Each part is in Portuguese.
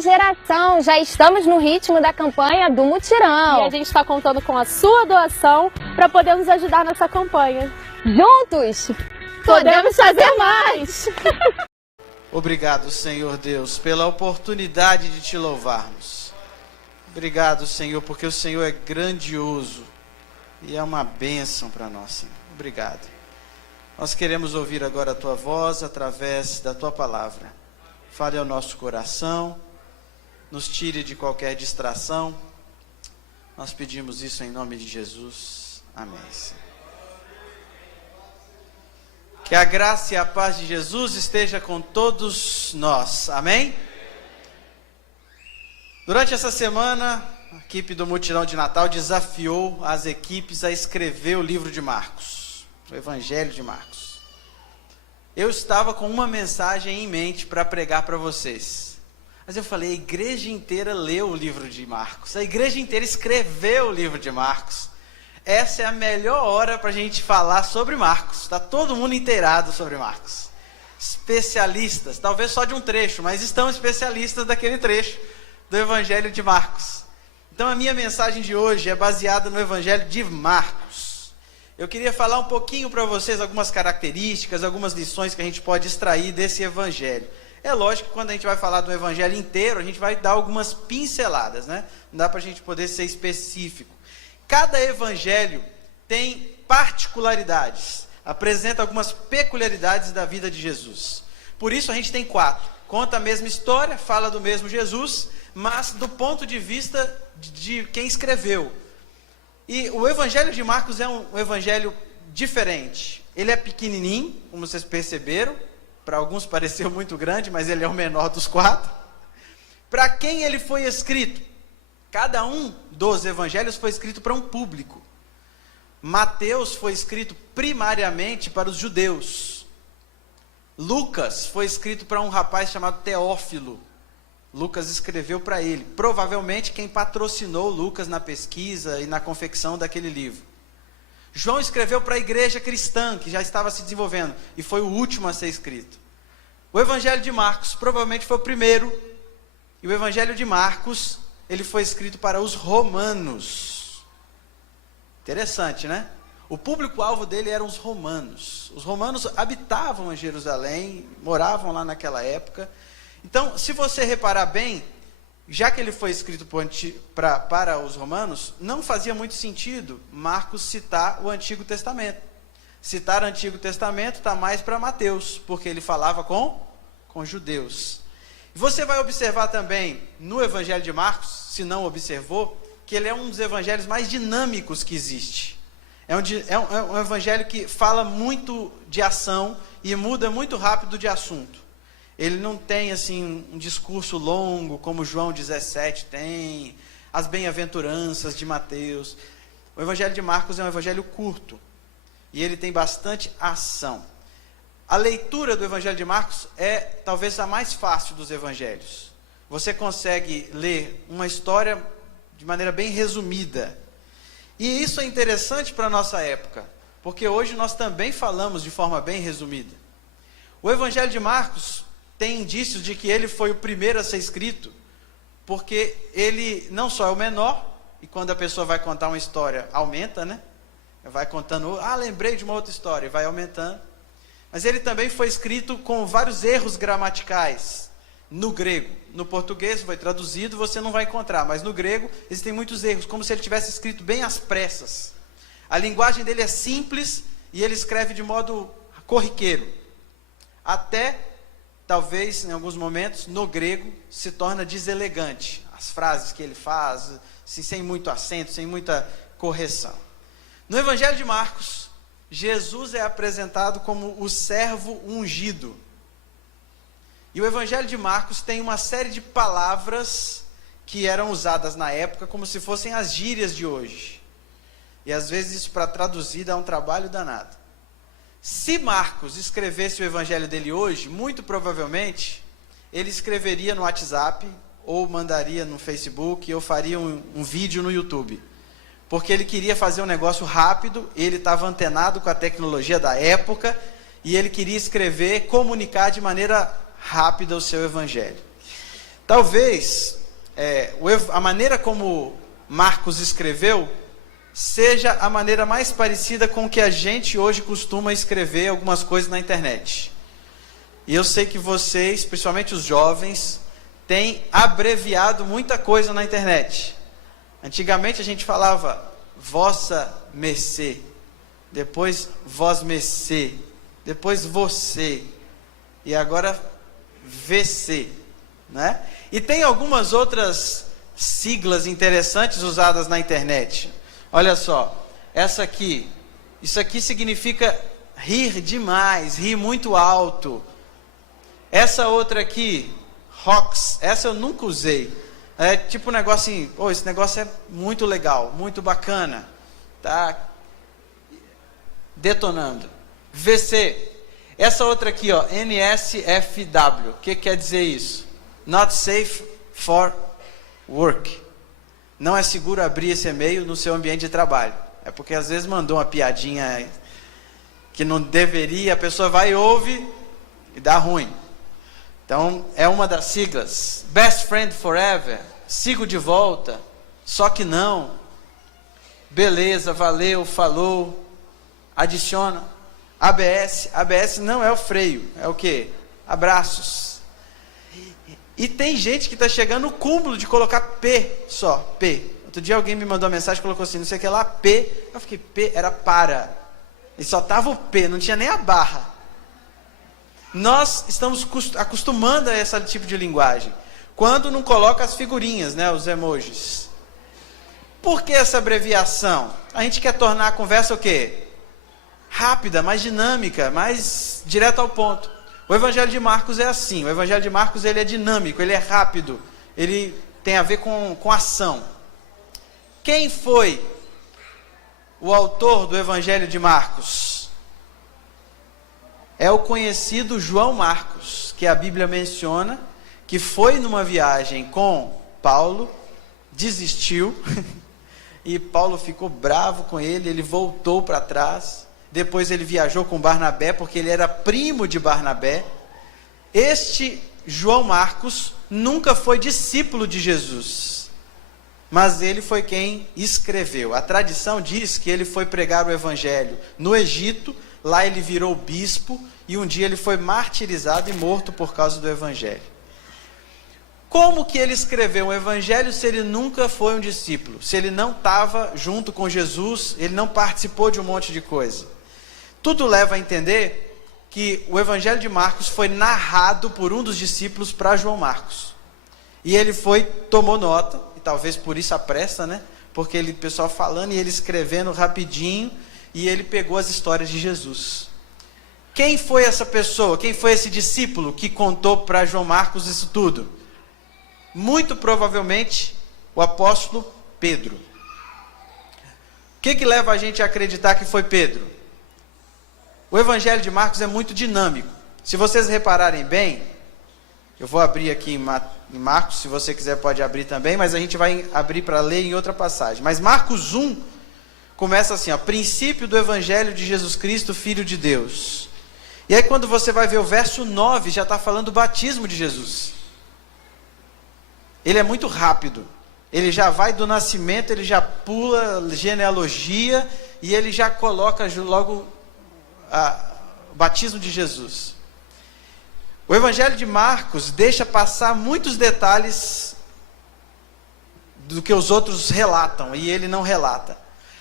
geração, já estamos no ritmo da campanha do Mutirão. E a gente está contando com a sua doação para poder nos ajudar nessa campanha. Juntos, podemos fazer mais! Obrigado, Senhor Deus, pela oportunidade de te louvarmos. Obrigado, Senhor, porque o Senhor é grandioso e é uma bênção para nós, Senhor. Obrigado. Nós queremos ouvir agora a Tua voz através da Tua palavra. Fale ao nosso coração, nos tire de qualquer distração. Nós pedimos isso em nome de Jesus. Amém, Senhor. Que a graça e a paz de Jesus esteja com todos nós. Amém? Durante essa semana, a equipe do Mutirão de Natal desafiou as equipes a escrever o livro de Marcos, o Evangelho de Marcos. Eu estava com uma mensagem em mente para pregar para vocês. Mas eu falei, a igreja inteira leu o livro de Marcos, a igreja inteira escreveu o livro de Marcos. Essa é a melhor hora para a gente falar sobre Marcos. Está todo mundo inteirado sobre Marcos. Especialistas, talvez só de um trecho, mas estão especialistas daquele trecho do Evangelho de Marcos. Então a minha mensagem de hoje é baseada no Evangelho de Marcos. Eu queria falar um pouquinho para vocês algumas características, algumas lições que a gente pode extrair desse Evangelho. É lógico que quando a gente vai falar do Evangelho inteiro, a gente vai dar algumas pinceladas, né? Não dá para a gente poder ser específico. Cada evangelho tem particularidades, apresenta algumas peculiaridades da vida de Jesus. Por isso a gente tem 4. Conta a mesma história, fala do mesmo Jesus, mas do ponto de vista de quem escreveu. E o Evangelho de Marcos é um evangelho diferente. Ele é pequenininho, como vocês perceberam. Para alguns pareceu muito grande, mas ele é o menor dos 4. Para quem ele foi escrito? Cada um dos evangelhos foi escrito para um público. Mateus foi escrito primariamente para os judeus. Lucas foi escrito para um rapaz chamado Teófilo. Lucas escreveu para ele. Provavelmente quem patrocinou Lucas na pesquisa e na confecção daquele livro. João escreveu para a igreja cristã, que já estava se desenvolvendo, e foi o último a ser escrito. O Evangelho de Marcos provavelmente foi o primeiro. E o Evangelho de Marcos, ele foi escrito para os romanos. Interessante, né? O público-alvo dele eram os romanos. Os romanos habitavam em Jerusalém, moravam lá naquela época. Então, se você reparar bem, já que ele foi escrito para os romanos, não fazia muito sentido Marcos citar o Antigo Testamento. Citar o Antigo Testamento está mais para Mateus, porque ele falava com judeus. Você vai observar também no Evangelho de Marcos, se não observou, que ele é um dos evangelhos mais dinâmicos que existe. É um evangelho que fala muito de ação e muda muito rápido de assunto. Ele não tem assim um discurso longo, como João 17 tem, as bem-aventuranças de Mateus. O Evangelho de Marcos é um evangelho curto e ele tem bastante ação. A leitura do Evangelho de Marcos é talvez a mais fácil dos evangelhos. Você consegue ler uma história de maneira bem resumida. E isso é interessante para a nossa época, porque hoje nós também falamos de forma bem resumida. O Evangelho de Marcos tem indícios de que ele foi o primeiro a ser escrito, porque ele não só é o menor, e quando a pessoa vai contar uma história, aumenta, né? Vai contando, lembrei de uma outra história, e vai aumentando. Mas ele também foi escrito com vários erros gramaticais no grego. No português foi traduzido, você não vai encontrar, mas no grego existem muitos erros, como se ele tivesse escrito bem às pressas. A linguagem dele é simples e ele escreve de modo corriqueiro. Até, talvez, em alguns momentos, no grego, se torna deselegante. As frases que ele faz, assim, sem muito acento, sem muita correção. No Evangelho de Marcos, Jesus é apresentado como o servo ungido. E o Evangelho de Marcos tem uma série de palavras que eram usadas na época como se fossem as gírias de hoje. E às vezes isso para traduzir dá um trabalho danado. Se Marcos escrevesse o Evangelho dele hoje, muito provavelmente ele escreveria no WhatsApp, ou mandaria no Facebook, ou faria um vídeo no YouTube. Porque ele queria fazer um negócio rápido, ele estava antenado com a tecnologia da época, e ele queria escrever, comunicar de maneira rápida o seu evangelho. Talvez a maneira como Marcos escreveu seja a maneira mais parecida com o que a gente hoje costuma escrever algumas coisas na internet. E eu sei que vocês, principalmente os jovens, têm abreviado muita coisa na internet. Antigamente a gente falava vossa mercê, depois vós mercê, depois você, e agora VC, né? E tem algumas outras siglas interessantes usadas na internet. Olha só, isso aqui significa rir demais, rir muito alto. Essa outra aqui, ROX, essa eu nunca usei. É tipo um negócio assim, esse negócio é muito legal, muito bacana. Tá detonando. VC. Essa outra aqui, NSFW. O que quer dizer isso? Not safe for work. Não é seguro abrir esse e-mail no seu ambiente de trabalho. É porque às vezes mandou uma piadinha que não deveria, a pessoa vai e ouve e dá ruim. Então, é uma das siglas. Best friend forever. Sigo de volta. Só que não. Beleza, valeu, falou. Adiciona. ABS. ABS não é o freio. É o quê? Abraços. E tem gente que está chegando no cúmulo de colocar P só. P. Outro dia alguém me mandou uma mensagem e colocou assim, não sei o que lá, P. Eu fiquei, P era para. E só estava o P, não tinha nem a barra. Nós estamos acostumando a esse tipo de linguagem. Quando não coloca as figurinhas, né, os emojis. Por que essa abreviação? A gente quer tornar a conversa o quê? Rápida, mais dinâmica, mais direto ao ponto. O Evangelho de Marcos é assim. O Evangelho de Marcos ele é dinâmico, ele é rápido. Ele tem a ver com ação. Quem foi o autor do Evangelho de Marcos? É o conhecido João Marcos, que a Bíblia menciona, que foi numa viagem com Paulo, desistiu, e Paulo ficou bravo com ele voltou para trás. Depois ele viajou com Barnabé, porque ele era primo de Barnabé. Este João Marcos nunca foi discípulo de Jesus, mas ele foi quem escreveu. A tradição diz que ele foi pregar o Evangelho no Egito, lá ele virou bispo, e um dia ele foi martirizado e morto por causa do Evangelho. Como que ele escreveu um Evangelho se ele nunca foi um discípulo? Se ele não estava junto com Jesus, ele não participou de um monte de coisa? Tudo leva a entender que o Evangelho de Marcos foi narrado por um dos discípulos para João Marcos. E ele tomou nota, e talvez por isso a pressa, né? Porque o pessoal falando e ele escrevendo rapidinho, e ele pegou as histórias de Jesus. Quem foi essa pessoa? Quem foi esse discípulo que contou para João Marcos isso tudo? Muito provavelmente o apóstolo Pedro. O que leva a gente a acreditar que foi Pedro? O Evangelho de Marcos é muito dinâmico. Se vocês repararem bem, eu vou abrir aqui em Marcos, se você quiser pode abrir também, mas a gente vai abrir para ler em outra passagem. Mas Marcos 1 começa assim, princípio do Evangelho de Jesus Cristo, Filho de Deus. E aí quando você vai ver o verso 9, já está falando do batismo de Jesus. Ele é muito rápido. Ele já vai do nascimento, ele já pula genealogia e ele já coloca logo o batismo de Jesus. O Evangelho de Marcos deixa passar muitos detalhes do que os outros relatam, e ele não relata.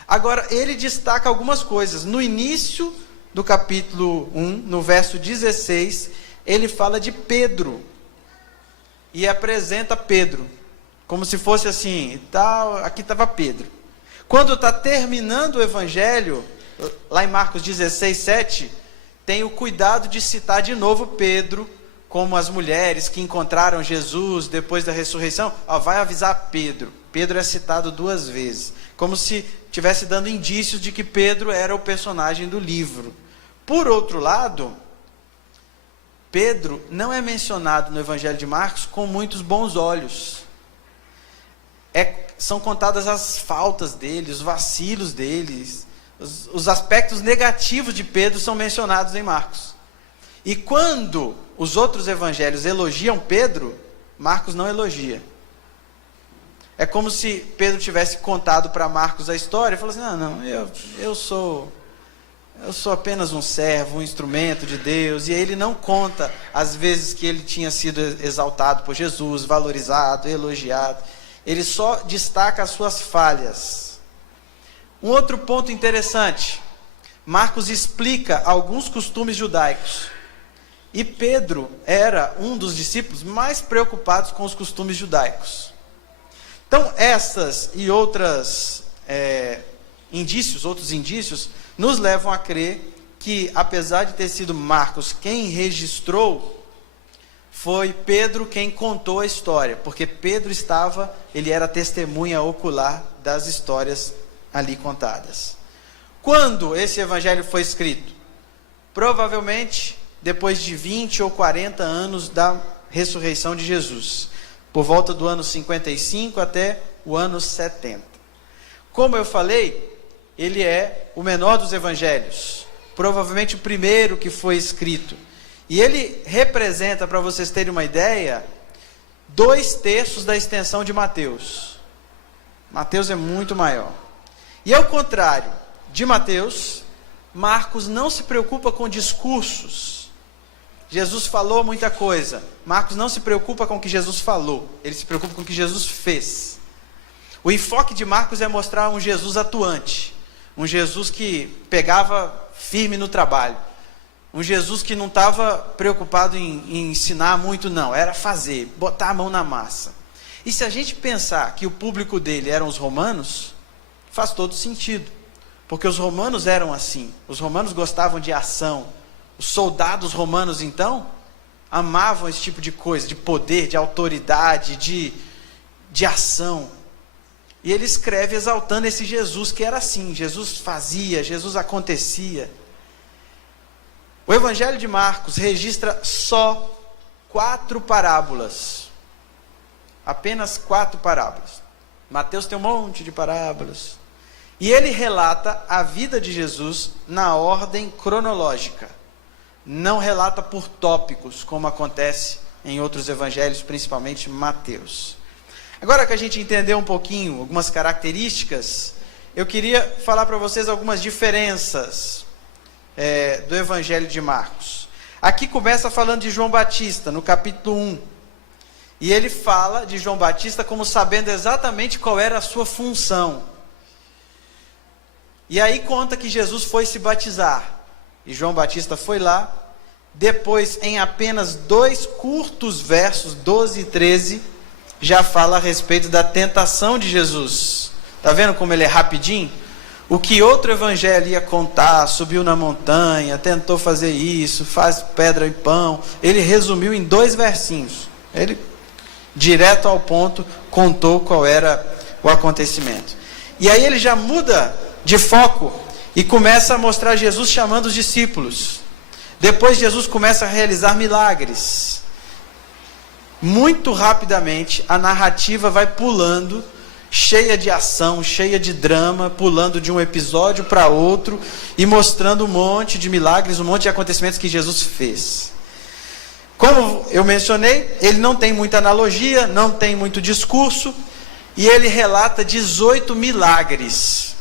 Agora, ele destaca algumas coisas. No início do capítulo 1, no verso 16, ele fala de Pedro, e apresenta Pedro, como se fosse assim, aqui estava Pedro. Quando está terminando o Evangelho, lá em Marcos 16, 7, tem o cuidado de citar de novo Pedro, como as mulheres que encontraram Jesus depois da ressurreição, vai avisar Pedro. Pedro é citado 2 vezes, como se estivesse dando indícios de que Pedro era o personagem do livro. Por outro lado, Pedro não é mencionado no Evangelho de Marcos com muitos bons olhos. São contadas as faltas dele, os vacilos deles, os aspectos negativos de Pedro são mencionados em Marcos. E quando os outros evangelhos elogiam Pedro, Marcos não elogia. É como se Pedro tivesse contado para Marcos a história e falou assim, eu sou apenas um servo, um instrumento de Deus. E aí ele não conta as vezes que ele tinha sido exaltado por Jesus, valorizado, elogiado. Ele só destaca as suas falhas. Um outro ponto interessante, Marcos explica alguns costumes judaicos. E Pedro era um dos discípulos mais preocupados com os costumes judaicos. Então, essas e outros indícios, nos levam a crer que, apesar de ter sido Marcos quem registrou, foi Pedro quem contou a história, porque Pedro ele era testemunha ocular das histórias ali contadas. Quando esse evangelho foi escrito? Provavelmente depois de 20 ou 40 anos da ressurreição de Jesus, por volta do ano 55 até o ano 70. Como eu falei, ele é o menor dos evangelhos, provavelmente o primeiro que foi escrito. E ele representa, para vocês terem uma ideia, 2/3 da extensão de Mateus. Mateus é muito maior. E ao contrário de Mateus, Marcos não se preocupa com discursos. Jesus falou muita coisa. Marcos não se preocupa com o que Jesus falou. Ele se preocupa com o que Jesus fez. O enfoque de Marcos é mostrar um Jesus atuante. Um Jesus que pegava firme no trabalho. Um Jesus que não estava preocupado em ensinar muito, não. Era fazer, botar a mão na massa. E se a gente pensar que o público dele eram os romanos, faz todo sentido. Porque os romanos eram assim. Os romanos gostavam de ação. Os soldados romanos, então, amavam esse tipo de coisa, de poder, de autoridade, de ação. E ele escreve exaltando esse Jesus que era assim. Jesus fazia, Jesus acontecia. O Evangelho de Marcos registra só 4 parábolas. Apenas 4 parábolas. Mateus tem um monte de parábolas. E ele relata a vida de Jesus na ordem cronológica. Não relata por tópicos, como acontece em outros evangelhos, principalmente Mateus. Agora que a gente entendeu um pouquinho, algumas características, eu queria falar para vocês algumas diferenças do evangelho de Marcos. Aqui começa falando de João Batista, no capítulo 1. E ele fala de João Batista como sabendo exatamente qual era a sua função. E aí conta que Jesus foi se batizar. E João Batista foi lá. Depois, em apenas 2 curtos versos, 12 e 13, já fala a respeito da tentação de Jesus. Está vendo como ele é rapidinho? O que outro evangelho ia contar, subiu na montanha, tentou fazer isso, faz pedra e pão. Ele resumiu em 2 versinhos. Ele, direto ao ponto, contou qual era o acontecimento. E aí ele já muda de foco e começa a mostrar Jesus chamando os discípulos. Depois Jesus começa a realizar milagres. Muito rapidamente a narrativa vai pulando, cheia de ação, cheia de drama, pulando de um episódio para outro e mostrando um monte de milagres, um monte de acontecimentos que Jesus fez. Como eu mencionei, ele não tem muita analogia, não tem muito discurso, e ele relata 18 milagres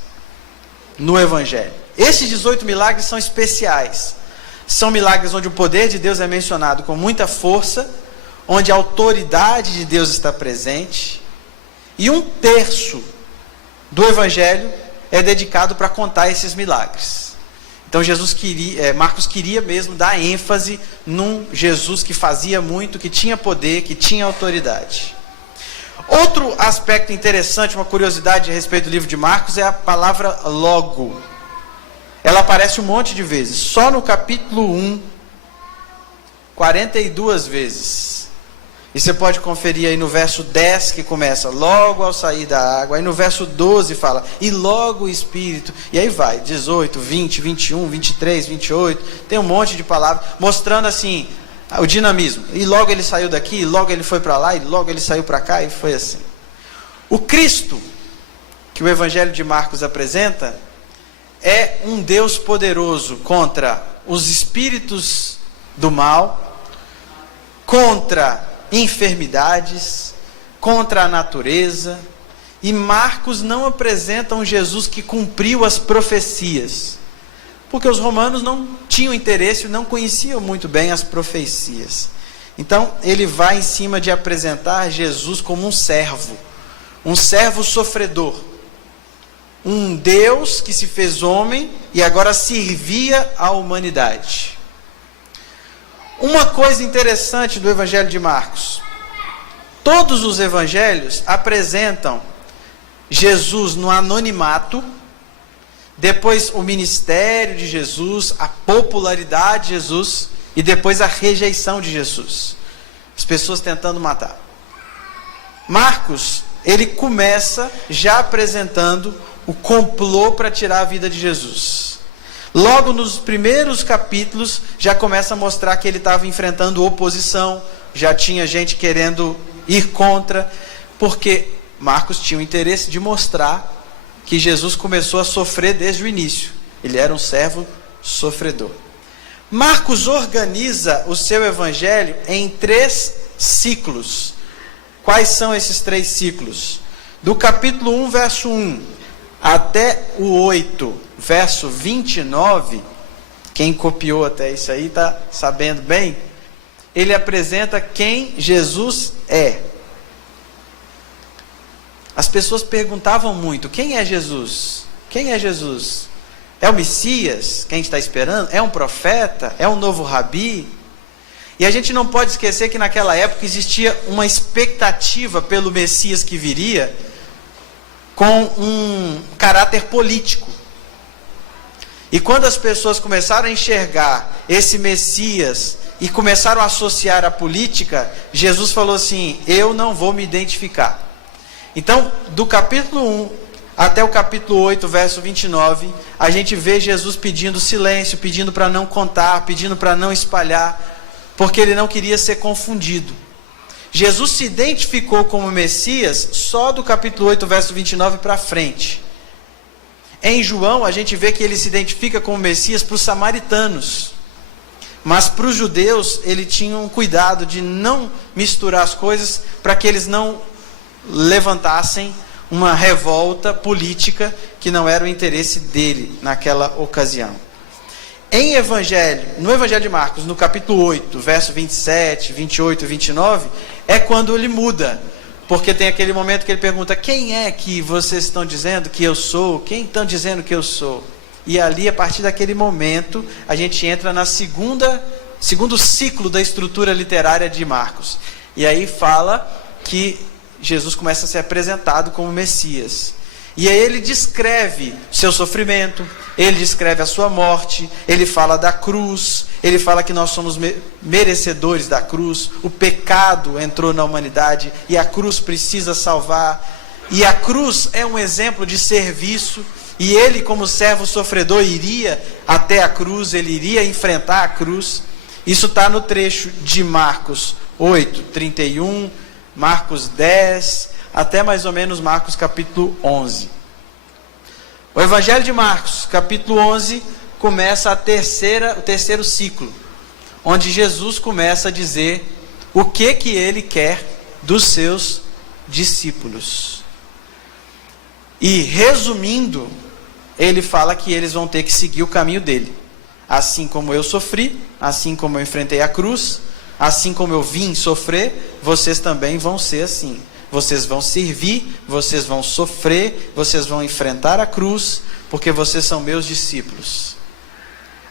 no Evangelho. Esses 18 milagres são especiais. São milagres onde o poder de Deus é mencionado com muita força, onde a autoridade de Deus está presente, e 1/3 do Evangelho é dedicado para contar esses milagres. Então Marcos queria mesmo dar ênfase num Jesus que fazia muito, que tinha poder, que tinha autoridade. Outro aspecto interessante, uma curiosidade a respeito do livro de Marcos, é a palavra logo. Ela aparece um monte de vezes. Só no capítulo 1, 42 vezes. E você pode conferir aí no verso 10 que começa, logo ao sair da água. Aí no verso 12 fala, e logo o Espírito. E aí vai, 18, 20, 21, 23, 28. Tem um monte de palavras, mostrando assim, o dinamismo. E logo ele saiu daqui, e logo ele foi para lá, e logo ele saiu para cá, e foi assim. O Cristo, que o Evangelho de Marcos apresenta, é um Deus poderoso contra os espíritos do mal, contra enfermidades, contra a natureza. E Marcos não apresenta um Jesus que cumpriu as profecias, porque os romanos não tinham interesse, não conheciam muito bem as profecias. Então ele vai em cima de apresentar Jesus como um servo sofredor, um Deus que se fez homem e agora servia à humanidade. Uma coisa interessante do Evangelho de Marcos: todos os evangelhos apresentam Jesus no anonimato, depois o ministério de Jesus, a popularidade de Jesus e depois a rejeição de Jesus, as pessoas tentando matar. Marcos, ele começa já apresentando o complô para tirar a vida de Jesus. Logo nos primeiros capítulos já começa a mostrar que ele estava enfrentando oposição, já tinha gente querendo ir contra, porque Marcos tinha o interesse de mostrar que Jesus começou a sofrer desde o início. Ele era um servo sofredor. Marcos organiza o seu evangelho em 3 ciclos. Quais são esses 3 ciclos? Do capítulo 1, verso 1, até o 8, verso 29, quem copiou até isso aí está sabendo bem, ele apresenta quem Jesus é. As pessoas perguntavam muito: quem é Jesus? Quem é Jesus? É o Messias que a gente está esperando? É um profeta? É um novo rabi? E a gente não pode esquecer que naquela época existia uma expectativa pelo Messias que viria com um caráter político. E quando as pessoas começaram a enxergar esse Messias e começaram a associar a política, Jesus falou assim: eu não vou me identificar. Então, do capítulo 1 até o capítulo 8, verso 29, a gente vê Jesus pedindo silêncio, pedindo para não contar, pedindo para não espalhar, porque ele não queria ser confundido. Jesus se identificou como Messias só do capítulo 8, verso 29 para frente. Em João, a gente vê que ele se identifica como Messias para os samaritanos. Mas para os judeus, ele tinha um cuidado de não misturar as coisas, para que eles não levantassem uma revolta política que não era o interesse dele naquela ocasião. No Evangelho de Marcos, no capítulo 8, verso 27, 28 e 29, é quando ele muda. Porque tem aquele momento que ele pergunta: quem é que vocês estão dizendo que eu sou? Quem estão dizendo que eu sou? E ali, a partir daquele momento, a gente entra na segundo ciclo da estrutura literária de Marcos. E aí fala que Jesus começa a ser apresentado como Messias. E aí ele descreve seu sofrimento, ele descreve a sua morte, ele fala da cruz, ele fala que nós somos merecedores da cruz, o pecado entrou na humanidade e a cruz precisa salvar. E a cruz é um exemplo de serviço, e ele, como servo sofredor, iria até a cruz, ele iria enfrentar a cruz. Isso está no trecho de Marcos 8, 31, Marcos 10, até mais ou menos Marcos capítulo 11. O Evangelho de Marcos, capítulo 11, começa o terceiro ciclo, onde Jesus começa a dizer o que ele quer dos seus discípulos. E resumindo, ele fala que eles vão ter que seguir o caminho dele. Assim como eu sofri, assim como eu enfrentei a cruz, assim como eu vim sofrer, vocês também vão ser assim. Vocês vão servir, vocês vão sofrer, vocês vão enfrentar a cruz, porque vocês são meus discípulos.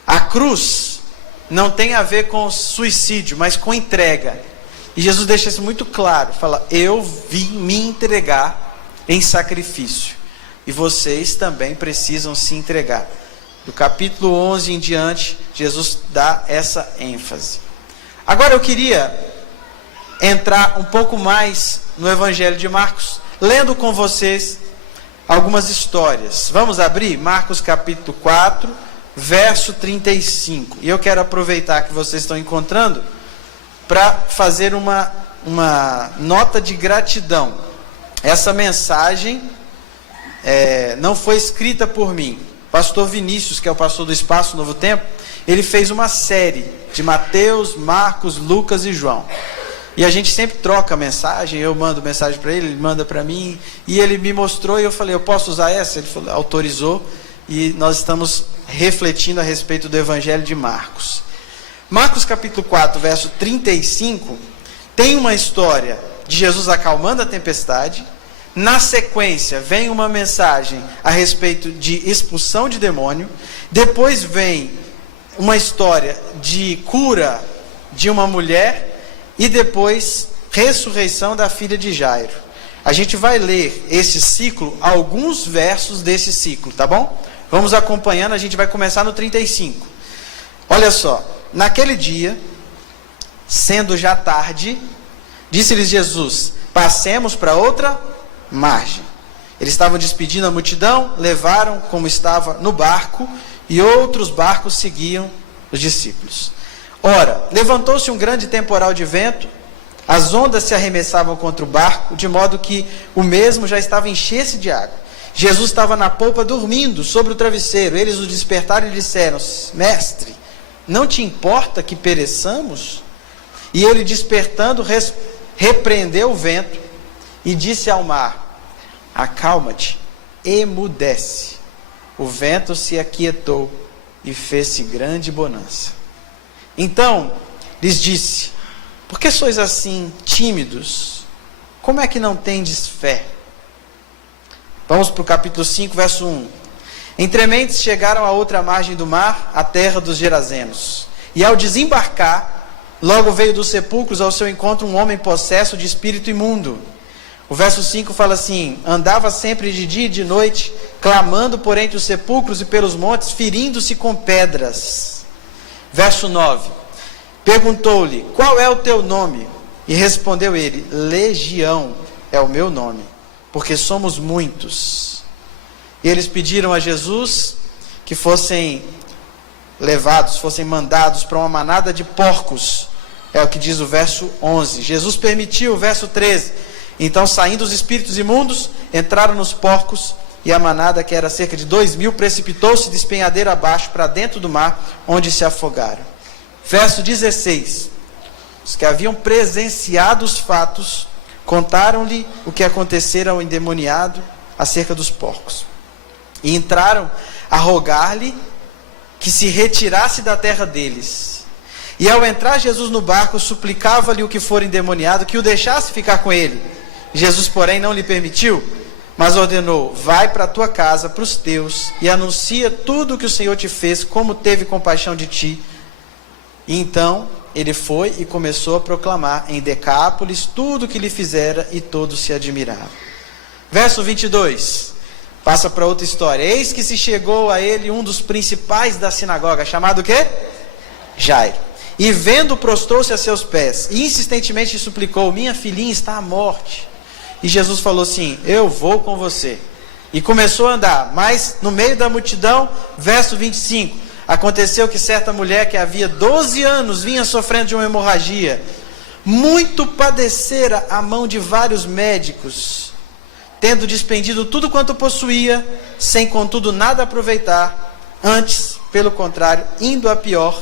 A cruz não tem a ver com suicídio, mas com entrega. E Jesus deixa isso muito claro, fala: eu vim me entregar em sacrifício, e vocês também precisam se entregar. Do capítulo 11 em diante, Jesus dá essa ênfase. Agora eu queria entrar um pouco mais no Evangelho de Marcos, lendo com vocês algumas histórias. Vamos abrir Marcos capítulo 4, verso 35. E eu quero aproveitar que vocês estão encontrando para fazer uma nota de gratidão. Essa mensagem não foi escrita por mim. Pastor Vinícius, que é o pastor do Espaço Novo Tempo, ele fez uma série de Mateus, Marcos, Lucas e João. E a gente sempre troca mensagem, eu mando mensagem para ele manda para mim, e ele me mostrou e eu falei, eu posso usar essa? Ele falou, autorizou, e nós estamos refletindo a respeito do Evangelho de Marcos. Marcos capítulo 4, verso 35, tem uma história de Jesus acalmando a tempestade. Na sequência, vem uma mensagem a respeito de expulsão de demônio. Depois vem uma história de cura de uma mulher. E depois, ressurreição da filha de Jairo. A gente vai ler esse ciclo, alguns versos desse ciclo, tá bom? Vamos acompanhando, a gente vai começar no 35. Olha só, naquele dia, sendo já tarde, disse-lhes Jesus, passemos para outra margem. Eles estavam despedindo a multidão, levaram como estava no barco, e outros barcos seguiam os discípulos. Ora, levantou-se um grande temporal de vento, as ondas se arremessavam contra o barco, de modo que o mesmo já estava enchesse de água. Jesus estava na polpa dormindo sobre o travesseiro. Eles o despertaram e lhe disseram, Mestre, não te importa que pereçamos? E ele, despertando, repreendeu o vento e disse ao mar, acalma-te, emudece. O vento se aquietou e fez-se grande bonança. Então, lhes disse, por que sois assim tímidos? Como é que não tendes fé? Vamos para o capítulo 5, verso 1. Entrementes chegaram à outra margem do mar, a terra dos Gerazenos. E ao desembarcar, logo veio dos sepulcros ao seu encontro um homem possesso de espírito imundo. O verso 5 fala assim, andava sempre de dia e de noite, clamando por entre os sepulcros e pelos montes, ferindo-se com pedras. Verso 9, perguntou-lhe, qual é o teu nome? E respondeu ele, Legião é o meu nome, porque somos muitos. E eles pediram a Jesus que fossem levados, fossem mandados para uma manada de porcos, é o que diz o verso 11. Jesus permitiu, o verso 13, então saindo os espíritos imundos, entraram nos porcos, e a manada, que era cerca de 2.000, precipitou-se de despenhadeiro abaixo para dentro do mar, onde se afogaram. Verso 16. Os que haviam presenciado os fatos, contaram-lhe o que acontecera ao endemoniado acerca dos porcos. E entraram a rogar-lhe que se retirasse da terra deles. E ao entrar Jesus no barco, suplicava-lhe o que for endemoniado, que o deixasse ficar com ele. Jesus, porém, não lhe permitiu, mas ordenou, vai para a tua casa, para os teus, e anuncia tudo o que o Senhor te fez, como teve compaixão de ti. E então ele foi e começou a proclamar em Decápolis tudo o que lhe fizera, e todos se admiravam. Verso 22, passa para outra história. Eis que se chegou a ele um dos principais da sinagoga, chamado o quê? Jairo. E vendo, prostrou-se a seus pés, e insistentemente suplicou, minha filhinha está à morte. E Jesus falou assim, eu vou com você. E começou a andar, mas no meio da multidão, verso 25, aconteceu que certa mulher que havia 12 anos vinha sofrendo de uma hemorragia, muito padecera à mão de vários médicos, tendo despendido tudo quanto possuía, sem contudo nada aproveitar, antes, pelo contrário, indo a pior,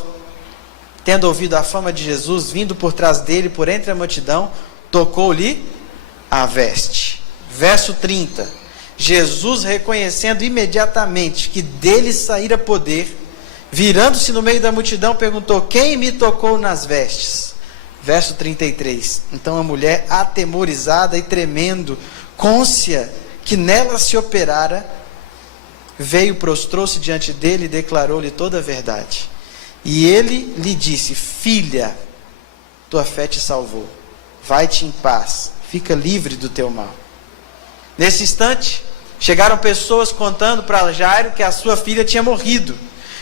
tendo ouvido a fama de Jesus, vindo por trás dele, por entre a multidão, tocou-lhe a veste. Verso 30, Jesus, reconhecendo imediatamente que dele saíra poder, virando-se no meio da multidão, perguntou, quem me tocou nas vestes? Verso 33, então a mulher, atemorizada e tremendo, côncia que nela se operara, veio, prostrou-se diante dele e declarou-lhe toda a verdade. E ele lhe disse, filha, tua fé te salvou, vai-te em paz, fica livre do teu mal. Nesse instante, chegaram pessoas contando para Jairo que a sua filha tinha morrido.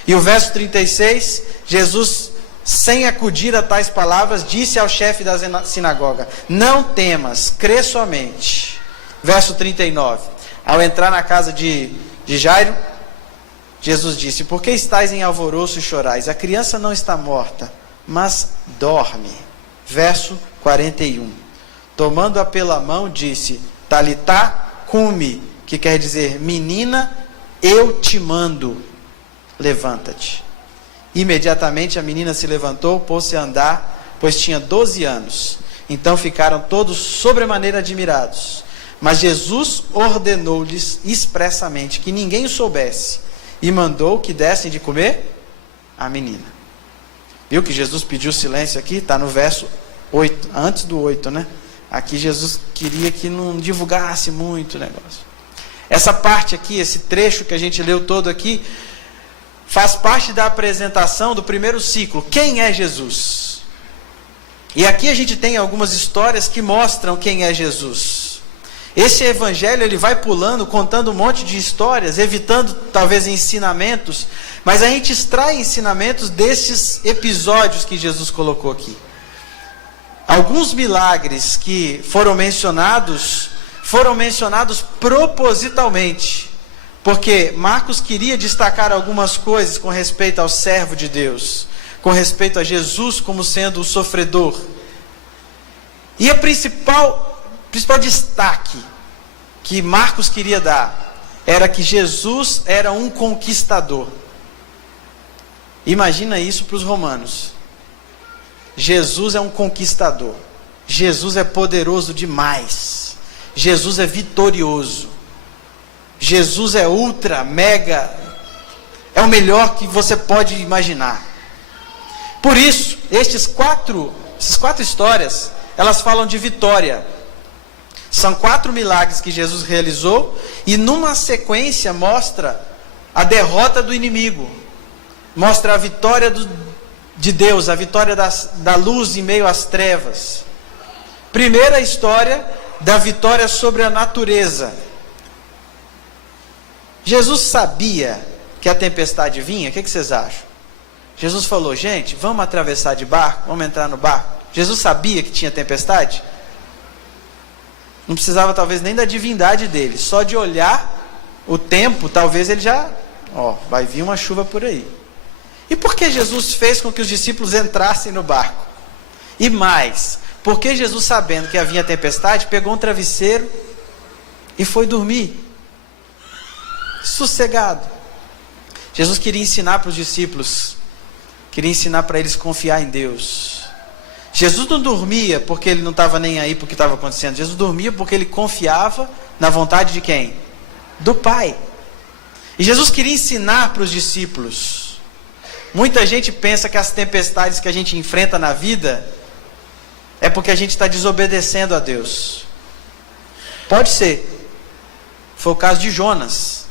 E o verso 36, Jesus, sem acudir a tais palavras, disse ao chefe da sinagoga, não temas, crê somente. Verso 39, ao entrar na casa de Jairo, Jesus disse, por que estáis em alvoroço e chorais? A criança não está morta, mas dorme. Verso 41, tomando-a pela mão, disse, Talitá cumi, que quer dizer, menina, eu te mando, levanta-te. Imediatamente a menina se levantou, pôs-se a andar, pois tinha 12 anos. Então ficaram todos sobremaneira admirados. Mas Jesus ordenou-lhes expressamente que ninguém o soubesse e mandou que dessem de comer a menina. Viu que Jesus pediu silêncio aqui? Está no verso 8, antes do 8, né? Aqui Jesus queria que não divulgasse muito o negócio. Essa parte aqui, esse trecho que a gente leu todo aqui, faz parte da apresentação do primeiro ciclo. Quem é Jesus? E aqui a gente tem algumas histórias que mostram quem é Jesus. Esse evangelho ele vai pulando, contando um monte de histórias, evitando talvez ensinamentos, mas a gente extrai ensinamentos desses episódios que Jesus colocou aqui. Alguns milagres que foram mencionados propositalmente, porque Marcos queria destacar algumas coisas com respeito ao servo de Deus, com respeito a Jesus como sendo o sofredor. E o principal destaque que Marcos queria dar era que Jesus era um conquistador. Imagina isso para os romanos. Jesus é um conquistador. Jesus é poderoso demais. Jesus é vitorioso. Jesus é ultra, mega, é o melhor que você pode imaginar. Por isso, essas quatro histórias, elas falam de vitória. São 4 milagres que Jesus realizou e numa sequência mostra a derrota do inimigo. Mostra a vitória de Deus, a vitória da luz em meio às trevas. Primeira história da vitória sobre a natureza. Jesus sabia que a tempestade vinha? O que vocês acham? Jesus falou, gente, vamos atravessar de barco, vamos entrar no barco. Jesus sabia que tinha tempestade? Não precisava talvez nem da divindade dele, só de olhar o tempo, talvez ele já, vai vir uma chuva por aí. E por que Jesus fez com que os discípulos entrassem no barco? E mais, porque Jesus, sabendo que havia tempestade, pegou um travesseiro e foi dormir, sossegado. Jesus queria ensinar para os discípulos, queria ensinar para eles confiar em Deus. Jesus não dormia porque ele não estava nem aí para o que estava acontecendo. Jesus dormia porque ele confiava na vontade de quem? Do Pai. E Jesus queria ensinar para os discípulos. Muita gente pensa que as tempestades que a gente enfrenta na vida é porque a gente está desobedecendo a Deus. Pode ser. Foi o caso de Jonas.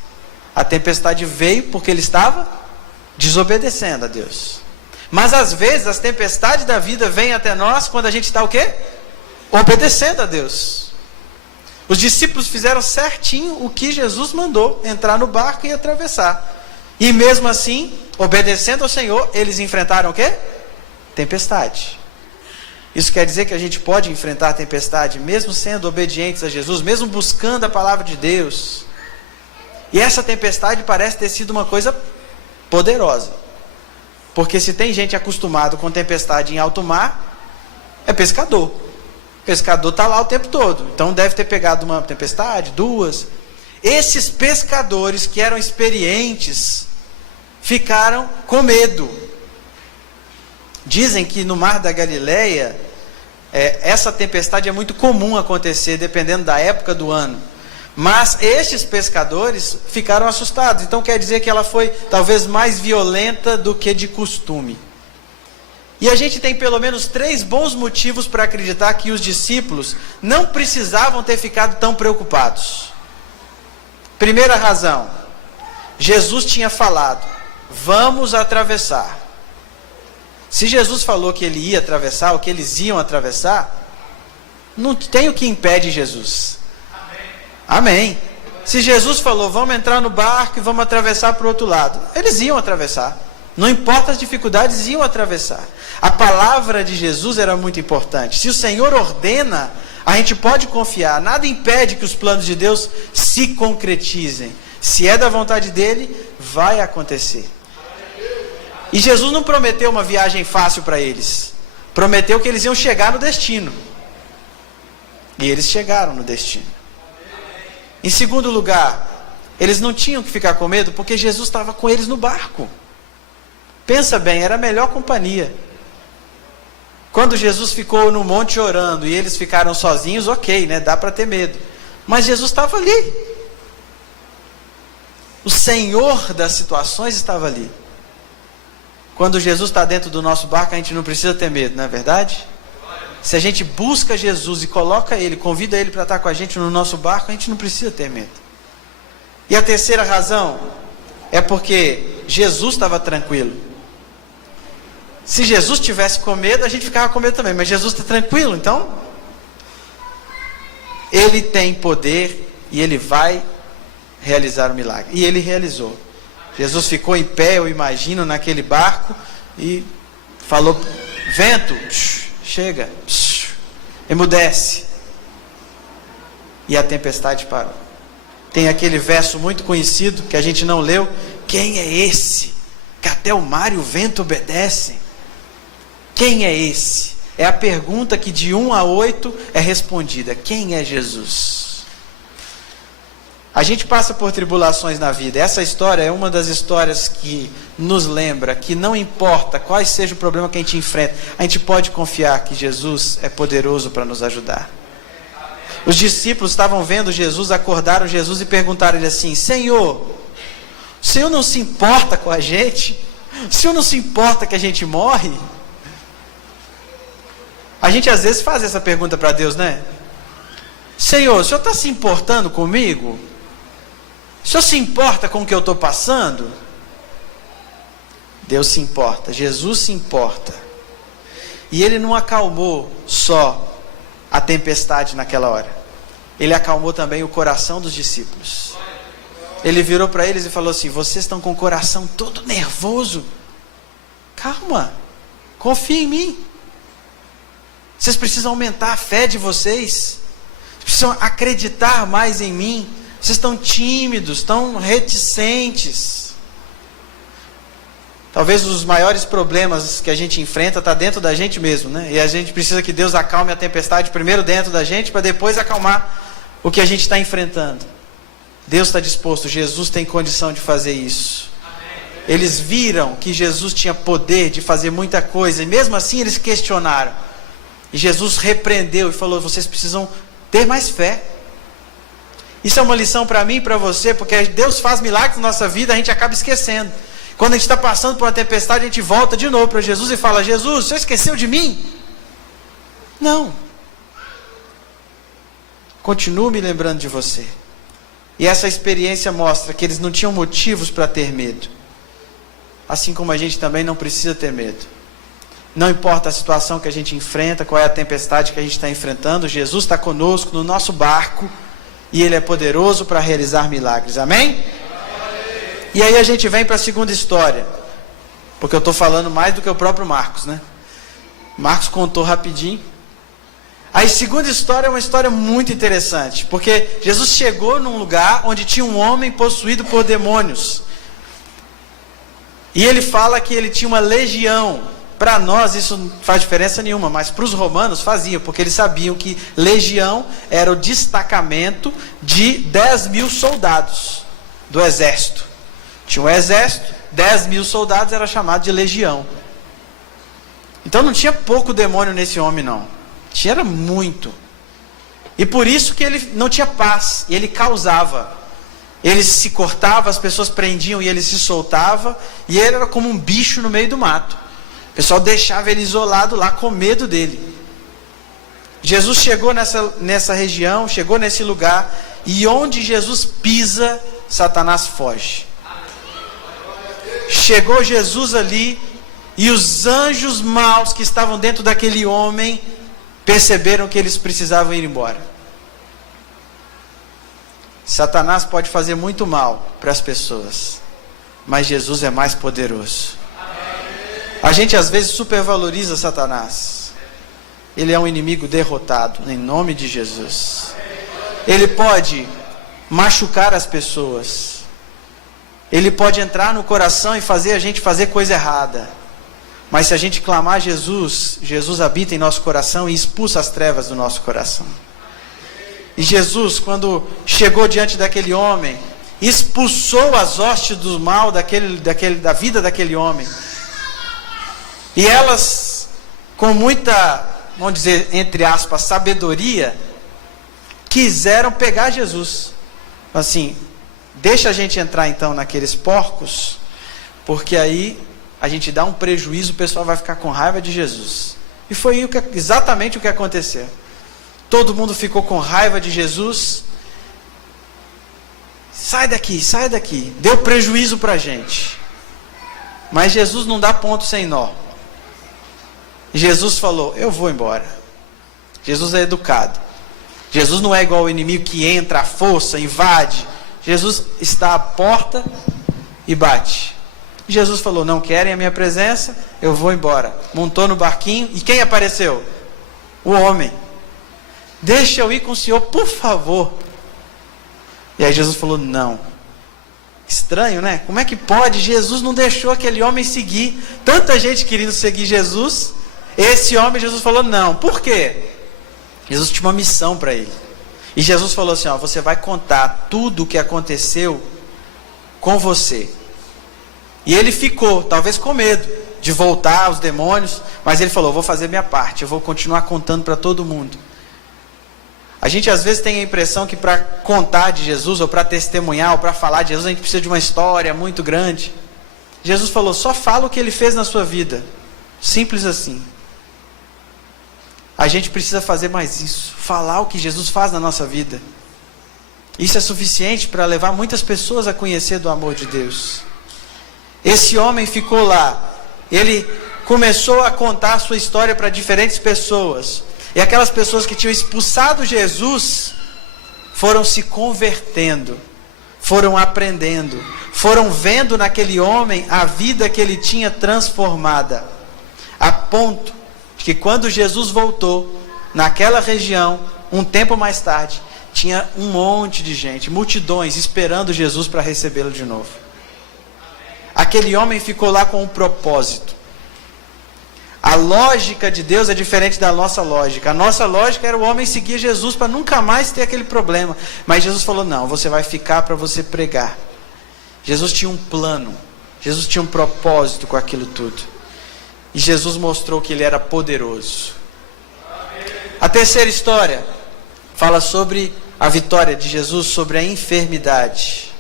A tempestade veio porque ele estava desobedecendo a Deus. Mas às vezes as tempestades da vida vêm até nós quando a gente está o quê? Obedecendo a Deus. Os discípulos fizeram certinho o que Jesus mandou, entrar no barco e atravessar. E mesmo assim, obedecendo ao Senhor, eles enfrentaram o quê? Tempestade. Isso quer dizer que a gente pode enfrentar a tempestade, mesmo sendo obedientes a Jesus, mesmo buscando a palavra de Deus. E essa tempestade parece ter sido uma coisa poderosa. Porque se tem gente acostumado com tempestade em alto mar, é pescador. O pescador está lá o tempo todo. Então deve ter pegado uma tempestade, 2. Esses pescadores que eram experientes, ficaram com medo. Dizem que no Mar da Galileia, essa tempestade é muito comum acontecer, dependendo da época do ano. Mas estes pescadores ficaram assustados. Então quer dizer que ela foi talvez mais violenta do que de costume. E a gente tem pelo menos 3 bons motivos para acreditar que os discípulos não precisavam ter ficado tão preocupados. Primeira razão, Jesus tinha falado, vamos atravessar. Se Jesus falou que ele ia atravessar, ou que eles iam atravessar, não tem o que impede Jesus. Amém. Se Jesus falou, vamos entrar no barco e vamos atravessar para o outro lado, eles iam atravessar. Não importa as dificuldades, iam atravessar. A palavra de Jesus era muito importante. Se o Senhor ordena, a gente pode confiar. Nada impede que os planos de Deus se concretizem. Se é da vontade dele, vai acontecer. E Jesus não prometeu uma viagem fácil para eles. Prometeu que eles iam chegar no destino. E eles chegaram no destino. Em segundo lugar, eles não tinham que ficar com medo porque Jesus estava com eles no barco. Pensa bem, era a melhor companhia. Quando Jesus ficou no monte orando e eles ficaram sozinhos, ok, né? Dá para ter medo. Mas Jesus estava ali. O Senhor das situações estava ali. Quando Jesus está dentro do nosso barco, a gente não precisa ter medo, não é verdade? Se a gente busca Jesus e coloca Ele, convida Ele para estar com a gente no nosso barco, a gente não precisa ter medo. E a terceira razão é porque Jesus estava tranquilo. Se Jesus tivesse com medo, a gente ficava com medo também, mas Jesus está tranquilo, então Ele tem poder e Ele vai realizar o milagre. E Ele realizou. Jesus ficou em pé, eu imagino, naquele barco e falou: vento, chega, emudece. E a tempestade parou. Tem aquele verso muito conhecido que a gente não leu: quem é esse que até o mar e o vento obedecem? Quem é esse? É a pergunta que de 1 a 8 é respondida. Quem é Jesus? A gente passa por tribulações na vida. Essa história é uma das histórias que nos lembra que não importa qual seja o problema que a gente enfrenta, a gente pode confiar que Jesus é poderoso para nos ajudar. Os discípulos estavam vendo Jesus, acordaram Jesus e perguntaram ele assim: Senhor, o Senhor não se importa com a gente? O Senhor não se importa que a gente morre? A gente às vezes faz essa pergunta para Deus, né? Senhor, o Senhor está se importando comigo? O Senhor se importa com o que eu estou passando? Deus se importa, Jesus se importa. E Ele não acalmou só a tempestade naquela hora. Ele acalmou também o coração dos discípulos. Ele virou para eles e falou assim: vocês estão com o coração todo nervoso. Calma, confia em mim. Vocês precisam aumentar a fé de vocês. Vocês precisam acreditar mais em mim. Vocês estão tímidos, estão reticentes. Talvez os maiores problemas que a gente enfrenta está dentro da gente mesmo, né? E a gente precisa que Deus acalme a tempestade primeiro dentro da gente, para depois acalmar o que a gente está enfrentando. Deus está disposto, Jesus tem condição de fazer isso. Eles viram que Jesus tinha poder de fazer muita coisa, e mesmo assim eles questionaram. E Jesus repreendeu e falou: vocês precisam ter mais fé. Isso é uma lição para mim e para você, porque Deus faz milagres na nossa vida, a gente acaba esquecendo. Quando a gente está passando por uma tempestade, a gente volta de novo para Jesus e fala: Jesus, o Senhor esqueceu de mim? Não. Continuo me lembrando de você. E essa experiência mostra que eles não tinham motivos para ter medo. Assim como a gente também não precisa ter medo. Não importa a situação que a gente enfrenta, qual é a tempestade que a gente está enfrentando, Jesus está conosco no nosso barco e Ele é poderoso para realizar milagres. Amém? E aí a gente vem para a segunda história, porque eu estou falando mais do que o próprio Marcos, né? Marcos contou rapidinho. A segunda história é uma história muito interessante, porque Jesus chegou num lugar onde tinha um homem possuído por demônios. E ele fala que ele tinha uma legião. Para nós isso não faz diferença nenhuma, mas para os romanos faziam, porque eles sabiam que legião era o destacamento de 10.000 soldados do exército. Tinha um exército, 10.000 soldados era chamado de legião. Então não tinha pouco demônio nesse homem não, tinha muito. E por isso que ele não tinha paz, e ele causava. Ele se cortava, as pessoas prendiam e ele se soltava, e ele era como um bicho no meio do mato. O pessoal deixava ele isolado lá com medo dele. Jesus chegou nessa região, chegou nesse lugar, e onde Jesus pisa, Satanás foge. Chegou Jesus ali, e os anjos maus que estavam dentro daquele homem perceberam que eles precisavam ir embora. Satanás pode fazer muito mal para as pessoas, mas Jesus é mais poderoso. A gente às vezes supervaloriza Satanás. Ele é um inimigo derrotado, em nome de Jesus. Ele pode machucar as pessoas. Ele pode entrar no coração e fazer a gente fazer coisa errada. Mas se a gente clamar a Jesus, Jesus habita em nosso coração e expulsa as trevas do nosso coração. E Jesus, quando chegou diante daquele homem, expulsou as hostes do mal da vida daquele homem. E elas com muita, vamos dizer, entre aspas, sabedoria, quiseram pegar Jesus. Assim, deixa a gente entrar então naqueles porcos, porque aí a gente dá um prejuízo, o pessoal vai ficar com raiva de Jesus. E foi exatamente o que aconteceu. Todo mundo ficou com raiva de Jesus. Sai daqui, sai daqui. Deu prejuízo para a gente. Mas Jesus não dá ponto sem nó. Jesus falou, eu vou embora. Jesus é educado. Jesus não é igual ao inimigo que entra à força, invade. Jesus está à porta e bate. Jesus falou, não querem a minha presença? Eu vou embora. Montou no barquinho e quem apareceu? O homem. Deixa eu ir com o Senhor, por favor. E aí Jesus falou, não. Estranho, né? Como é que pode? Jesus não deixou aquele homem seguir. Tanta gente querendo seguir Jesus. Esse homem, Jesus falou, não. Por quê? Jesus tinha uma missão para ele. E Jesus falou assim, ó, você vai contar tudo o que aconteceu com você. E ele ficou, talvez com medo de voltar aos demônios, mas ele falou, vou fazer minha parte, eu vou continuar contando para todo mundo. A gente às vezes tem a impressão que para contar de Jesus, ou para testemunhar, ou para falar de Jesus, a gente precisa de uma história muito grande. Jesus falou, só fala o que ele fez na sua vida. Simples assim. A gente precisa fazer mais isso, falar o que Jesus faz na nossa vida. Isso é suficiente para levar muitas pessoas a conhecer do amor de Deus. Esse homem ficou lá, ele começou a contar a sua história para diferentes pessoas, e aquelas pessoas que tinham expulsado Jesus, foram se convertendo, foram aprendendo, foram vendo naquele homem a vida que ele tinha transformada, a ponto de que quando Jesus voltou, naquela região, um tempo mais tarde, tinha um monte de gente, multidões, esperando Jesus para recebê-lo de novo. Aquele homem ficou lá com um propósito. A lógica de Deus é diferente da nossa lógica. A nossa lógica era o homem seguir Jesus para nunca mais ter aquele problema. Mas Jesus falou, não, você vai ficar para você pregar. Jesus tinha um plano. Jesus tinha um propósito com aquilo tudo. E Jesus mostrou que ele era poderoso. A terceira história fala sobre a vitória de Jesus sobre a enfermidade.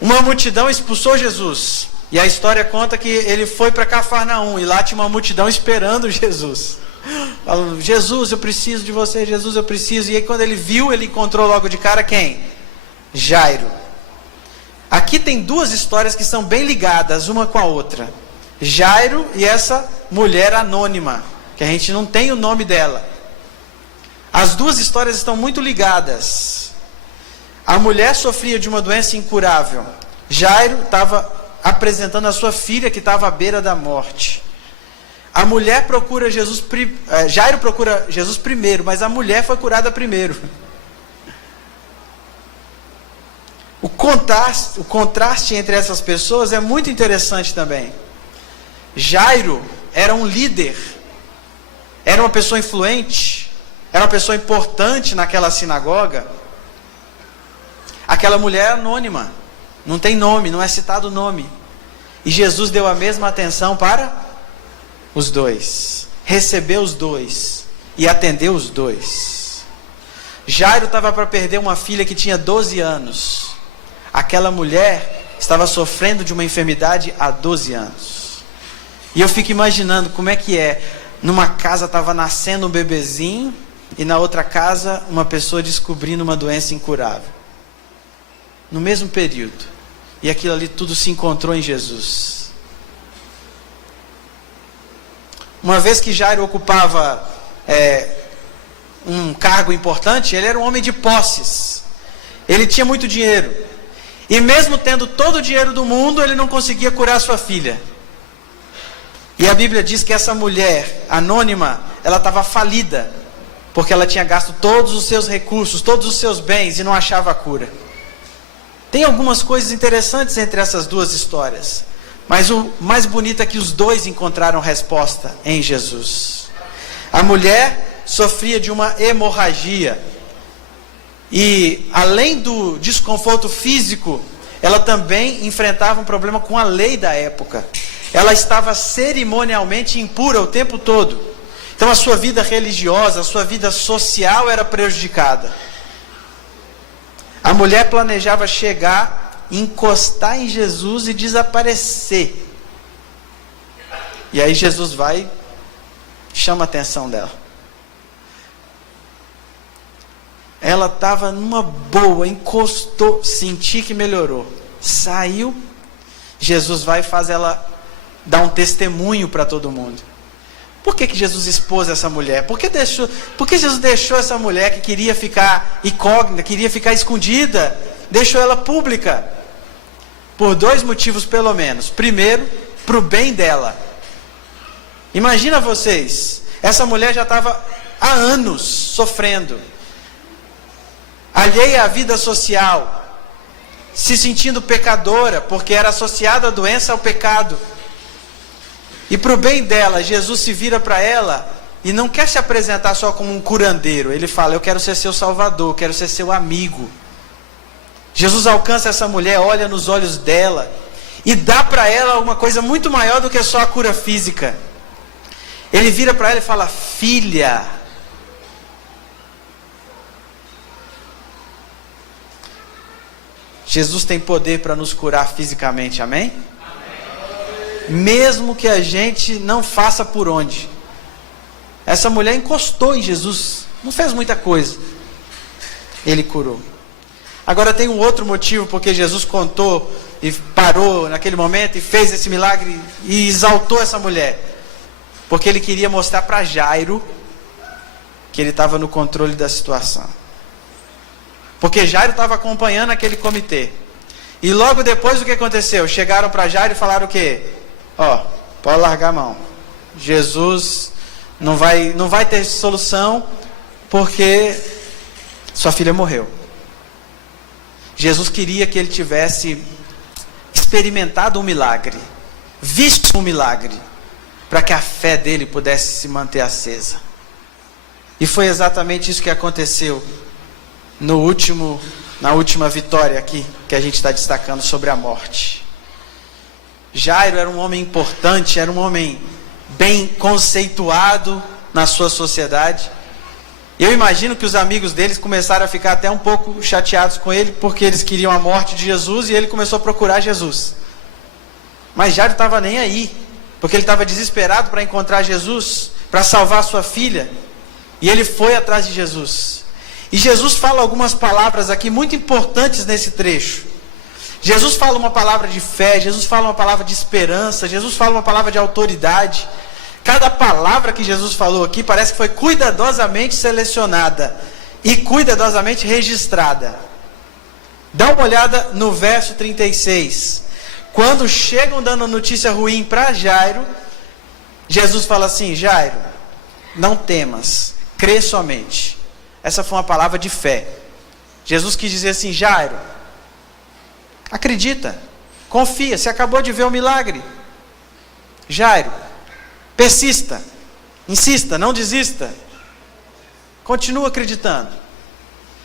Uma multidão expulsou Jesus. E a história conta que ele foi para Cafarnaum. E lá tinha uma multidão esperando Jesus. Falando, Jesus, eu preciso de você. Jesus, eu preciso. E aí quando ele viu, ele encontrou logo de cara quem? Jairo. Aqui tem duas histórias que são bem ligadas uma com a outra. Jairo e essa mulher anônima, que a gente não tem o nome dela. As duas histórias estão muito ligadas. A mulher sofria de uma doença incurável. Jairo estava apresentando a sua filha que estava à beira da morte. A mulher procura Jesus, Jairo procura Jesus primeiro, mas a mulher foi curada primeiro. O contraste entre essas pessoas é muito interessante também. Jairo era um líder, era uma pessoa influente, era uma pessoa importante naquela sinagoga. Aquela mulher é anônima, não tem nome, não é citado o nome. E Jesus deu a mesma atenção para os dois, recebeu os dois e atendeu os dois. Jairo estava para perder uma filha que tinha 12 anos. Aquela mulher estava sofrendo de uma enfermidade há 12 anos. E eu fico imaginando como é que é. Numa casa estava nascendo um bebezinho e na outra casa uma pessoa descobrindo uma doença incurável. No mesmo período. E aquilo ali tudo se encontrou em Jesus. Uma vez que Jairo ocupava um cargo importante, ele era um homem de posses. Ele tinha muito dinheiro. E mesmo tendo todo o dinheiro do mundo, ele não conseguia curar sua filha. E a Bíblia diz que essa mulher anônima, ela estava falida, porque ela tinha gasto todos os seus recursos, todos os seus bens e não achava a cura. Tem algumas coisas interessantes entre essas duas histórias, mas o mais bonito é que os dois encontraram resposta em Jesus. A mulher sofria de uma hemorragia, e além do desconforto físico, ela também enfrentava um problema com a lei da época. ela estava cerimonialmente impura o tempo todo. Então a sua vida religiosa, a sua vida social era prejudicada. A mulher planejava chegar, encostar em Jesus e desaparecer. E aí Jesus vai, chama a atenção dela. Ela estava numa boa, encostou, senti que melhorou. Saiu, Jesus vai e faz ela dar um testemunho para todo mundo. Por que Jesus expôs essa mulher? Por que Jesus deixou essa mulher que queria ficar incógnita, queria ficar escondida, deixou ela pública? Por 2 motivos pelo menos. Primeiro, para o bem dela. Imagina vocês, essa mulher já estava há anos sofrendo, alheia à vida social, se sentindo pecadora, porque era associada a doença ao pecado. E para o bem dela, Jesus se vira para ela e não quer se apresentar só como um curandeiro. Ele fala, eu quero ser seu salvador, quero ser seu amigo. Jesus alcança essa mulher, olha nos olhos dela e dá para ela uma coisa muito maior do que só a cura física. Ele vira para ela e fala, filha. Jesus tem poder para nos curar fisicamente, amém? Mesmo que a gente não faça por onde. Essa mulher encostou em Jesus, não fez muita coisa. Ele curou. Agora tem um outro motivo porque Jesus contou e parou naquele momento e fez esse milagre e exaltou essa mulher. Porque ele queria mostrar para Jairo que ele estava no controle da situação. Porque Jairo estava acompanhando aquele comitê. E logo depois o que aconteceu? Chegaram para Jairo e falaram o quê? Pode largar a mão. Jesus não vai ter solução porque sua filha morreu. Jesus queria que ele tivesse experimentado um milagre, visto um milagre, para que a fé dele pudesse se manter acesa. E foi exatamente isso que aconteceu na última vitória aqui, que a gente está destacando sobre a morte. Jairo era um homem importante, era um homem bem conceituado na sua sociedade. Eu imagino que os amigos deles começaram a ficar até um pouco chateados com ele, porque eles queriam a morte de Jesus e ele começou a procurar Jesus. Mas Jairo estava nem aí, porque ele estava desesperado para encontrar Jesus, para salvar sua filha. E ele foi atrás de Jesus. E Jesus fala algumas palavras aqui muito importantes nesse trecho. Jesus fala uma palavra de fé, Jesus fala uma palavra de esperança, Jesus fala uma palavra de autoridade. Cada palavra que Jesus falou aqui parece que foi cuidadosamente selecionada e cuidadosamente registrada. Dá uma olhada no verso 36. Quando chegam dando notícia ruim para Jairo, Jesus fala assim, Jairo, não temas, crê somente. Essa foi uma palavra de fé. Jesus quis dizer assim, Jairo, acredita, confia, você acabou de ver o milagre. Jairo, persista, insista, não desista. Continua acreditando.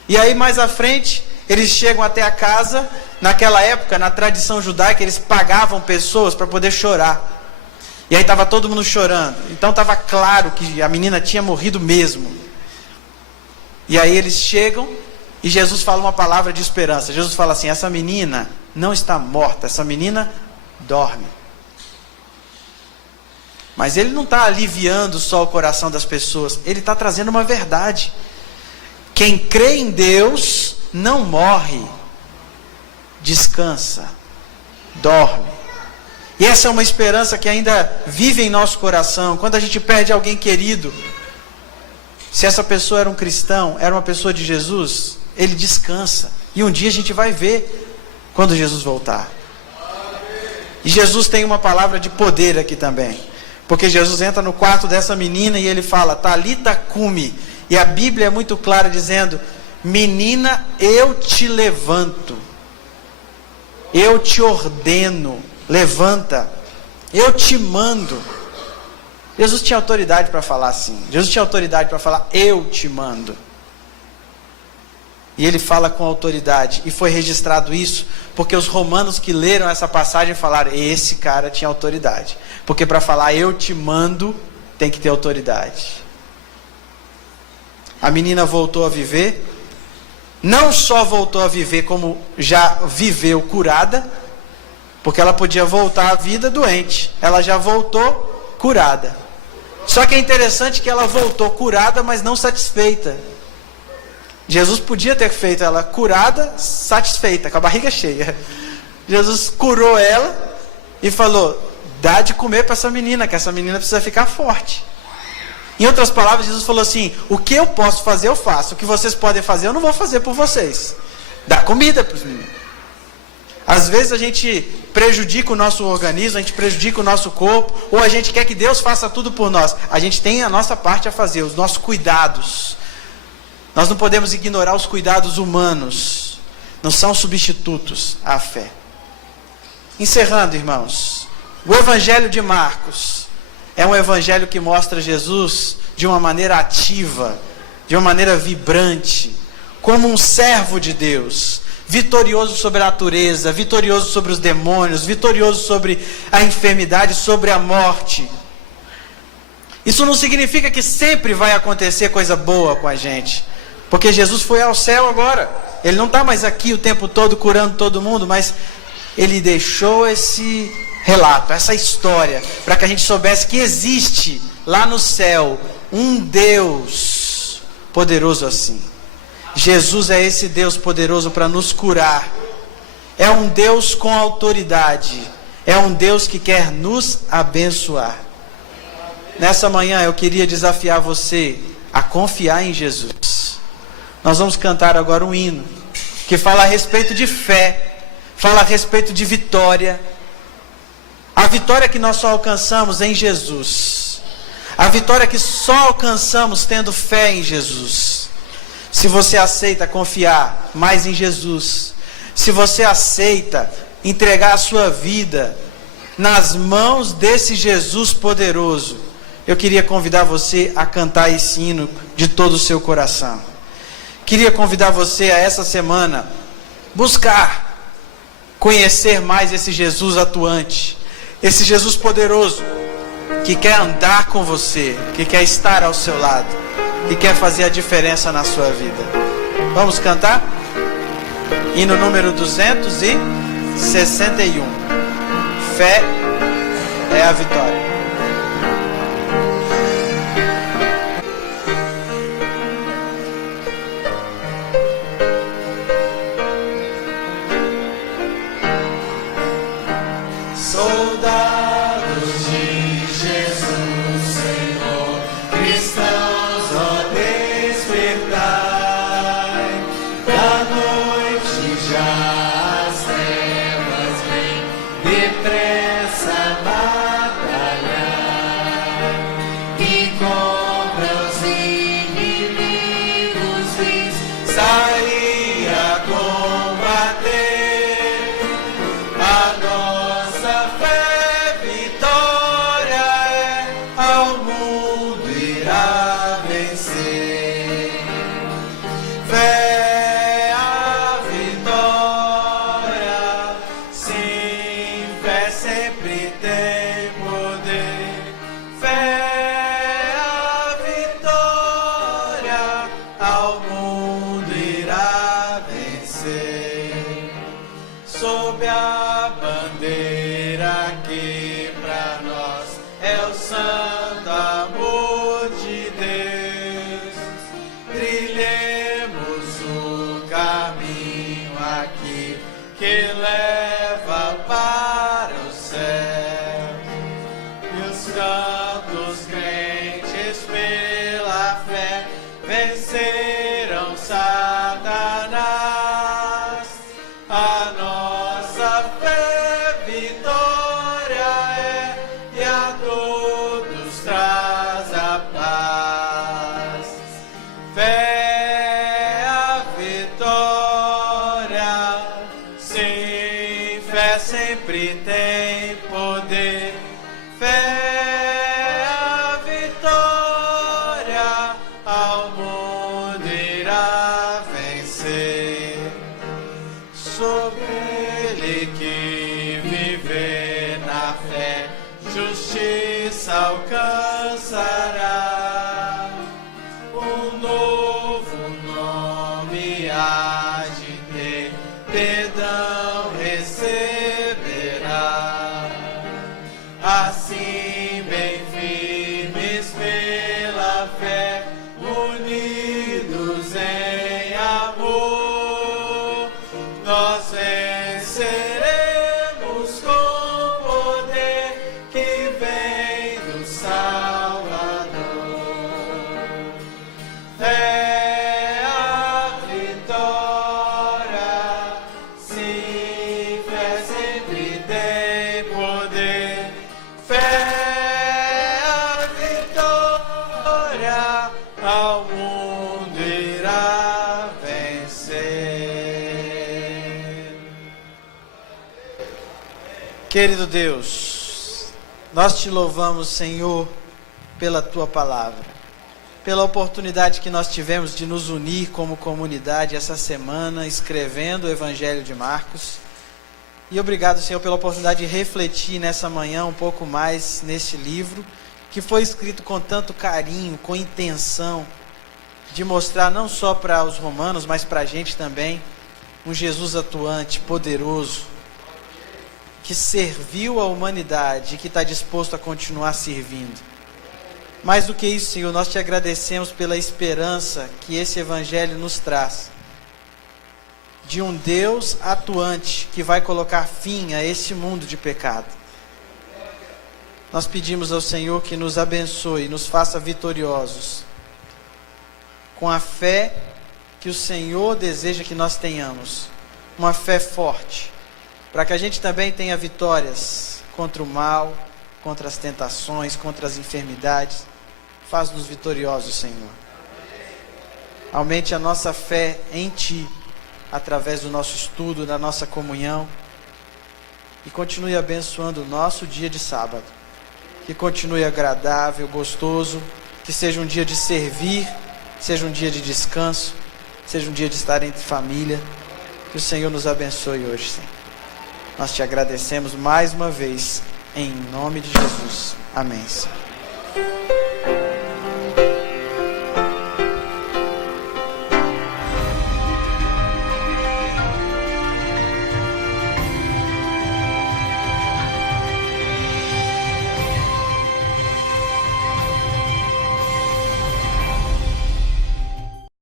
E aí mais à frente, eles chegam até a casa. Naquela época, na tradição judaica, eles pagavam pessoas para poder chorar. E aí estava todo mundo chorando. Então estava claro que a menina tinha morrido mesmo. E aí eles chegam e Jesus fala uma palavra de esperança. Jesus fala assim, essa menina não está morta, essa menina dorme. Mas ele não está aliviando só o coração das pessoas, ele está trazendo uma verdade. Quem crê em Deus não morre, descansa, dorme. E essa é uma esperança que ainda vive em nosso coração. Quando a gente perde alguém querido, se essa pessoa era um cristão, era uma pessoa de Jesus, ele descansa. E um dia a gente vai ver quando Jesus voltar. E Jesus tem uma palavra de poder aqui também. Porque Jesus entra no quarto dessa menina e ele fala, Talita cumi. E a Bíblia é muito clara dizendo, menina, eu te levanto. Eu te ordeno, levanta. Eu te mando. Jesus tinha autoridade para falar assim. Jesus tinha autoridade para falar, eu te mando. E ele fala com autoridade. E foi registrado isso porque os romanos que leram essa passagem falaram: esse cara tinha autoridade. Porque para falar eu te mando, tem que ter autoridade. A menina voltou a viver. Não só voltou a viver, como já viveu curada. Porque ela podia voltar à vida doente. Ela já voltou curada. Só que é interessante que ela voltou curada, mas não satisfeita. Jesus podia ter feito ela curada, satisfeita, com a barriga cheia. Jesus curou ela e falou: dá de comer para essa menina, que essa menina precisa ficar forte. Em outras palavras, Jesus falou assim: o que eu posso fazer, eu faço. O que vocês podem fazer, eu não vou fazer por vocês. Dá comida para os meninos. Às vezes a gente prejudica o nosso organismo, a gente prejudica o nosso corpo, ou a gente quer que Deus faça tudo por nós. A gente tem a nossa parte a fazer, os nossos cuidados. Nós não podemos ignorar os cuidados humanos. Não são substitutos à fé. Encerrando, irmãos, o Evangelho de Marcos é um evangelho que mostra Jesus de uma maneira ativa, de uma maneira vibrante, como um servo de Deus, vitorioso sobre a natureza, vitorioso sobre os demônios, vitorioso sobre a enfermidade, sobre a morte. Isso não significa que sempre vai acontecer coisa boa com a gente, porque Jesus foi ao céu agora. Ele não está mais aqui o tempo todo curando todo mundo, mas ele deixou esse relato, essa história, para que a gente soubesse que existe lá no céu um Deus poderoso assim. Jesus é esse Deus poderoso para nos curar. É um Deus com autoridade. É um Deus que quer nos abençoar. Nessa manhã eu queria desafiar você a confiar em Jesus. Nós vamos cantar agora um hino que fala a respeito de fé, fala a respeito de vitória. A vitória que nós só alcançamos em Jesus. A vitória que só alcançamos tendo fé em Jesus. Se você aceita confiar mais em Jesus, se você aceita entregar a sua vida nas mãos desse Jesus poderoso, eu queria convidar você a cantar esse hino de todo o seu coração. Queria convidar você a essa semana buscar conhecer mais esse Jesus atuante, esse Jesus poderoso, que quer andar com você, que quer estar ao seu lado, que quer fazer a diferença na sua vida. Vamos cantar? Hino número 261. Fé é a vitória. Sempre tem poder. Fé é a vitória, ao mundo irá vencer. aquele que viver na fé, justiça alcançará. Um novo nome há de ter, perdão receberá. Assim, bem firmes pela fé, unidos em amor, nós venceremos com poder que vem do Salvador. Fé a vitória, sim, fé sempre tem poder. Fé a vitória, ao mundo irá vencer. Querido Deus, nós te louvamos, Senhor, pela tua palavra, pela oportunidade que nós tivemos de nos unir como comunidade essa semana, escrevendo o Evangelho de Marcos. E obrigado, Senhor, pela oportunidade de refletir nessa manhã um pouco mais neste livro, que foi escrito com tanto carinho, com intenção de mostrar não só para os romanos, mas para a gente também, um Jesus atuante, poderoso, que serviu a humanidade e que está disposto a continuar servindo. Mais do que isso, Senhor, nós te agradecemos pela esperança que esse Evangelho nos traz, de um Deus atuante que vai colocar fim a este mundo de pecado. Nós pedimos ao Senhor que nos abençoe, nos faça vitoriosos, com a fé que o Senhor deseja que nós tenhamos, uma fé forte, para que a gente também tenha vitórias contra o mal, contra as tentações, contra as enfermidades. Faz-nos vitoriosos, Senhor. Aumente a nossa fé em Ti, através do nosso estudo, da nossa comunhão, e continue abençoando o nosso dia de sábado, que continue agradável, gostoso, que seja um dia de servir, seja um dia de descanso, seja um dia de estar entre família. Que o Senhor nos abençoe hoje, Senhor. Nós te agradecemos mais uma vez, em nome de Jesus. Amém, Senhor.